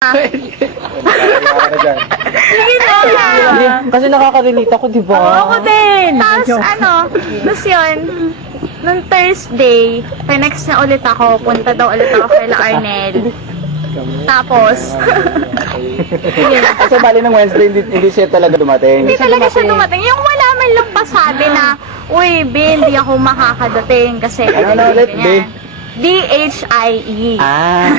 Sige na. Kasi nakaka-relate ako, di ba? Ako din. Tapos yun, nung Thursday, next na ulit ako, punta daw ulit ako kay Arnel. Tapos, Kasi bali ng Wednesday, hindi siya talaga dumating. hindi talaga siya dumating. Yung wala man lang pasabi na, uy, B, hindi ako makakadating kasi Ano ulit, B? DHIE. Ah,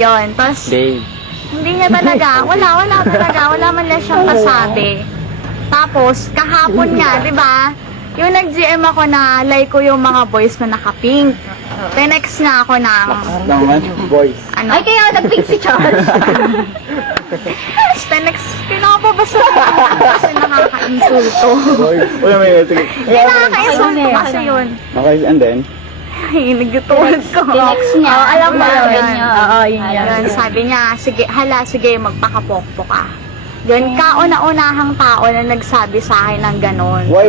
Yun, tapos, Dave. hindi niya talaga, wala man lang siyang pasabi. Tapos, kahapon nga, di ba? Yung nag-GM ako na like ko yung mga boys na naka-pink. Next na ako ng, Naman, boys. ano? Ay, kaya nag-pink si Charles. Next, pinapabasa ko kasi nakaka-insulto. Boys. Wala may sige. Nakaka-insulto kasi yun. Okay, and then? Ay, nagtutulog ko. Tinext niya. Oo, alam mo Sabi yun. niya. Oo, yun yan. Ayun, sabi niya, sige, sige, magpakapokpok ka. Yun, kauna-unahang tao na nagsabi sa akin ng ganon. Why,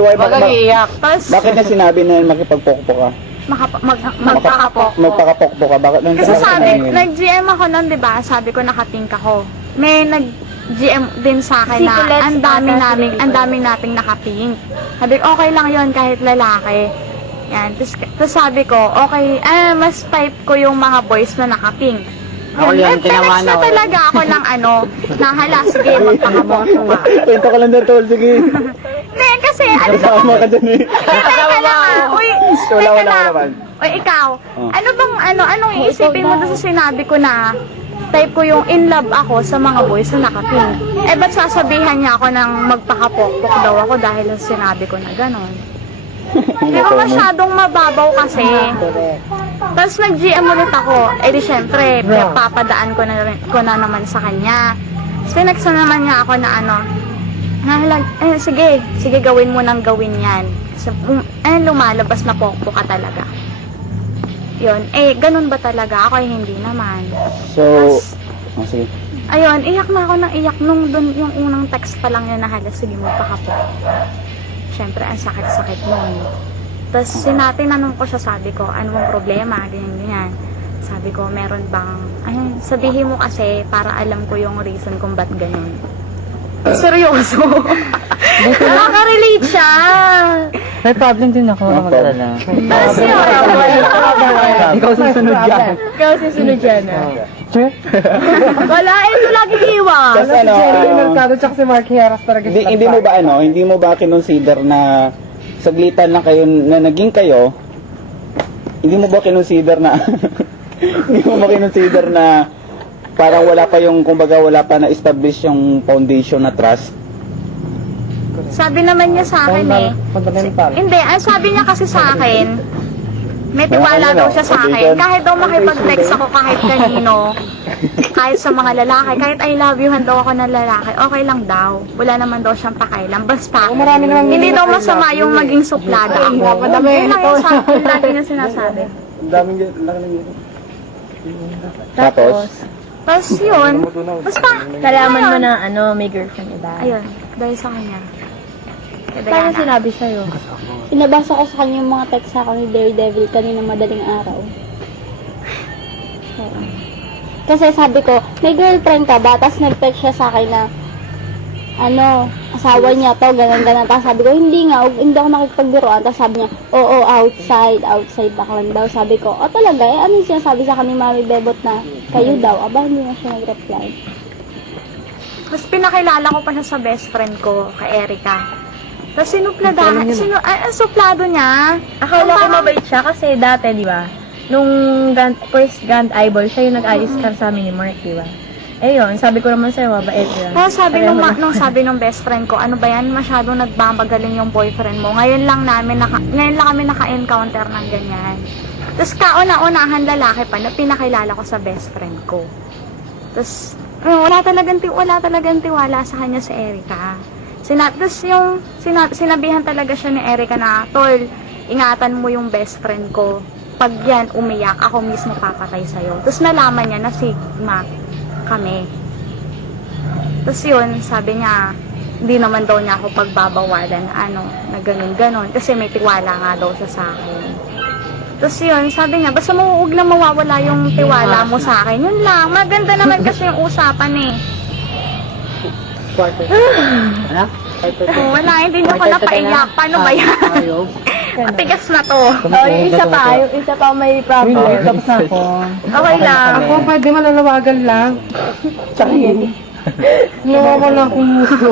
Tapos, bakit na sinabi na makipagpokpok ka? magpakapok. Magpakapokpok ka? Bakit? Kasi sabi, nag-GM ako nun, di ba? Sabi ko, nakapink ako. May nag-GM din sa akin na ang dami nating nakapink. Sabi ko, okay lang yon kahit lalaki. Yan. Tapos sabi ko, okay, mas type ko yung mga boys na nakapink. Ako yan, tinawa na talaga ako ng nahala, sige, magpakamok ka. Kwento ka lang doon, tol. Sige. Hindi, kasi, Kasama ka dyan eh. teka lang, uy, Wala teka lang. naman. Uy, ikaw, Oh. anong iisipin mo doon sa sinabi ko na type ko yung in love ako sa mga boys na nakapink? Eh, ba't sasabihan niya ako ng magpakapokpok daw ako dahil sinabi ko na gano'n? Di ba masyadong mababaw kasi? Tapos nag-GM ulit ako. Eh di syempre, papadaan ko na naman sa kanya. Tapos pinagsa naman niya ako na sige gawin mo nang gawin yan. So, lumalabas na pokpok ka talaga. Yun, ganun ba talaga ako? Hindi naman. So, sige. Ayun, iyak na ako ng iyak nung dun, yung unang text pa lang yun na sige magpakapok. Siyempre, ang sakit-sakit nun. Tapos, tinanong ko siya, sabi ko, ano bang problema, ganyan. Sabi ko, meron bang, sabihin mo kasi, para alam ko yung reason kung ba't ganun. Seryoso. Nakaka-relate siya. May problem din ako, mag-alala. Tapos yun. Ikaw susunod dyan. Ikaw susunod dyan, Wala, ito lagi iwan. Kasi ano, Mercado tsaka si Mark Hieras talaga hindi mo ba kinonsider na saglitan na kayo, na naging kayo, hindi mo ba kinonsider na, hindi mo ba kinonsider na parang wala pa yung, kumbaga wala pa na-establish yung foundation na trust? Sabi naman niya sa akin Fundamental. Hindi, ang sabi niya kasi sa akin, may tiwala daw siya sa akin. Kahit daw makipag-text ako kahit kanino, kahit sa mga lalaki, kahit I love you-han daw ako ng lalaki, okay lang daw. Wala naman daw siyang pakailan. Basta, hindi daw masama yung maging suplada ako. Yun lang yung lagi niya sinasabi. Daming Tapos, yun, basta, Kalaman mo ayun. na may girlfriend iba. Ayun, dahil sa kanya. Kaya Paano Diana. sinabi sa'yo? Pinabasa ko sa kanya yung mga text sa akin ni Daredevil kanina madaling araw. Oo. Kasi sabi ko, may girlfriend ka ba? Tapos nag-text siya sa akin na, asawa niya to, ganun-ganun. Tapos sabi ko, hindi ako makikipagbiruan. Tapos sabi niya, oo, outside lang daw. Sabi ko, talaga, ano siya sabi sa akin ni Mami Bebot na, kayo daw, hindi na siya nag-reply. Mas pinakilala ko pa siya sa best friend ko, kay Erica. Tapos suplado niya. Akala ko mabait siya kasi dati, di ba? Nung first Grand Eyeball, siya yung nag-alis ka sa amin ni Mark, di ba? Yun, sabi ko naman sa'yo, mabait yun. Tapos sabi nung best friend ko, ano ba yan, masyadong nagbabagaling yung boyfriend mo. Ngayon lang kami naka-encounter ng ganyan. Tapos kauna-unahan lalaki pa na pinakilala ko sa best friend ko. Tapos, wala talagang tiwala sa kanya si Erica. Tapos sinabihan talaga siya ni Erica na, Tol, ingatan mo yung best friend ko. Pag yan umiyak, ako mismo papatay sa'yo. Tapos nalaman niya na sigma kami. Tapos yun, sabi niya, hindi naman daw niya ako pagbabawalan na na ganun-ganon. Kasi may tiwala nga daw siya sa akin. Tapos yun, sabi niya, basta huwag lang mawawala yung tiwala mo sa akin. Yun lang. Maganda naman kasi yung usapan eh. Ano? Wala, hindi niyo ko napaiyak. Paano ba yan? Matigas na to. Oh, yung isa pa may problem. Wait, tapos na ako. Okay lang. Ako, pwede malalawagan lang. Nawawala akong muso.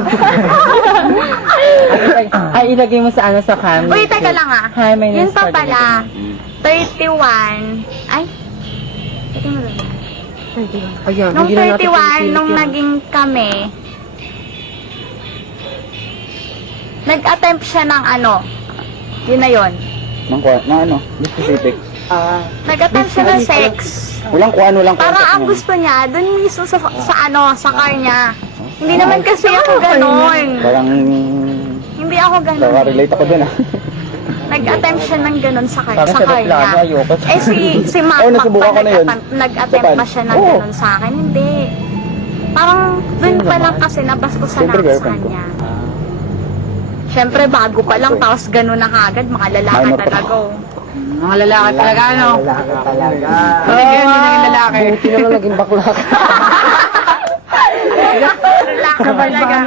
Ay, ilagay mo sa ano sa cam. Uy, teka lang ah. Hi, my name Yun is pa Carmen. pala. 31. Ay. Teka mo lang. Ayan, Nung hindi na natin 31, nung pinipilit yan. naging kami, nag-attempt siya ng ano. Yun na yun. Na ano? Specific. Nag-attempt siya ng sex. Walang kung ano lang. Parang ang gusto niya, dun mismo sa ano, sa car niya. Hindi naman kasi ako ganon. Parang Hindi ako ganon. nakaka-relate ako dun ah. Nag-attempt siya ng ganon sa car, Parang sa sa car reklamo, niya. ayoko. Eh si Mac Oo, nasubukan ko na yun. nag-attempt pa siya ng Oo. ganon sa akin. Hindi. Parang dun pa lang kasi nabaskusan Siyempre, ako sa girlfriend ko. kanya. Siyempre, bago pa lang, tapos ganon na kagad, mga lalaki Minor pa. talaga. oh. Mga lalaki talaga, ano? Lalaki talaga. Hindi ganyan din naging lalaki. Buti naman naging bakla ka. Lalaki talaga.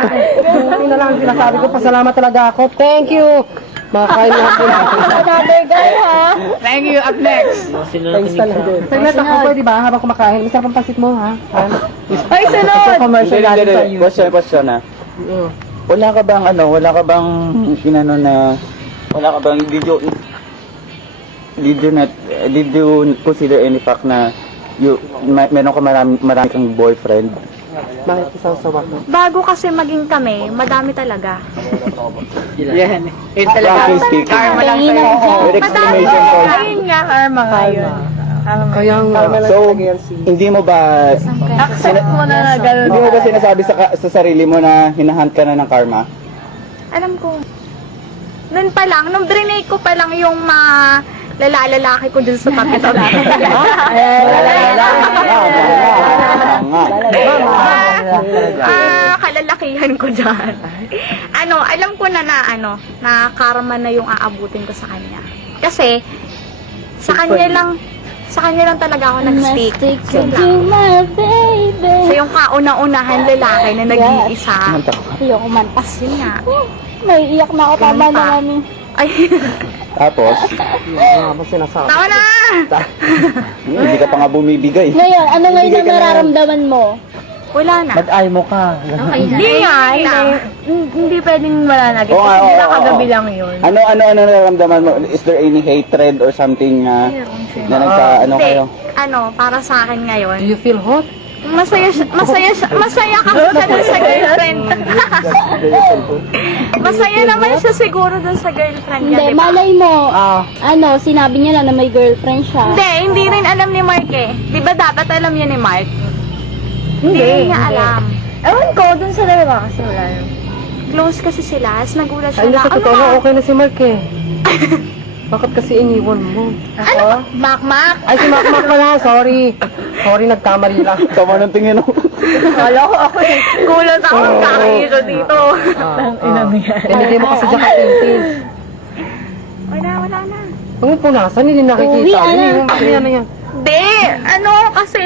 Buti na lang sinasabi ko, pasalamat talaga ako. Thank you. Makakain natin. Another guy, ha? Thank you. Up next. Thanks talaga. Saglit ako, pwede ba? Habang kumakain. Masarap ang pansit mo, ha? Ay, sunod! Ito commercial Hindi, natin hindi, sa hindi. YouTube. Question ah. Wala ka bang wala ka bang inano na, wala ka bang, did you consider any fact na meron ka marami kang boyfriend? Bakit isaw-sawa ko? Bago kasi maging kami, madami talaga. Yan. Yun Frankly speaking. Karma lang Tingin sa'yo. na siya. With exclamation point. Ayun nga, karma nga yun. Kaya nga. So, hindi mo ba Accept mo na na gano'n. hindi mo ba sinasabi sa sarili mo na hinahunt ka na ng karma? Alam ko. Noon pa lang, nung brinake ko pa lang yung mga lalaki ko dun sa tabi-tabi. Kalalakihan ko dyan. Alam ko na na karma na yung aabutin ko sa kanya. Kasi, sa kanya lang talaga ako nag-stick. Stick Yun to lang. my baby. So, yung kauna-unahan lalaki na nag-iisa. Ayoko mantas. Yun nga. May iyak na ako. Tama Ganun pa. na kami. Ay, Tapos, Ano sinasabi? tama na! hindi ka pa nga bumibigay. Ngayon, ano ngayon Bigay ang ka na. nararamdaman mo? Wala na. Nag-ay mo ka. Hindi nga, hindi pwedeng wala na. Oo nga, Kasi oo, kagabi oo. lang yun. Ano nararamdaman mo? Is there any hatred or something na nagka kayo? Para sa akin ngayon, Do you feel hot? masaya kasi siya dun sa girlfriend. Masaya naman siya siguro dun sa girlfriend niya, Hindi, di ba? malay mo. Ah. Sinabi niya na may girlfriend siya. Hindi rin alam ni Mark eh. Di ba dapat alam yun ni Mark? Hindi rin niya alam. Ewan ko, dun sa dalawa kasi wala yun. Close kasi sila, tapos nagulat siya Ay, na, sa totoo, okay na si Mark eh. Bakit kasi iniwan mo? Ano? Mak? Ay, si Mark pala, sorry. Sorry, nagkamali lang. Tama ng tingin mo. Kala ko ako eh. Gulat ako, kakaiso dito. Tinigay mo kasi dyan katintin. Wala na. Huwag mo punasan, hindi nakikita. Uwi, ano? Yan. Hindi, kasi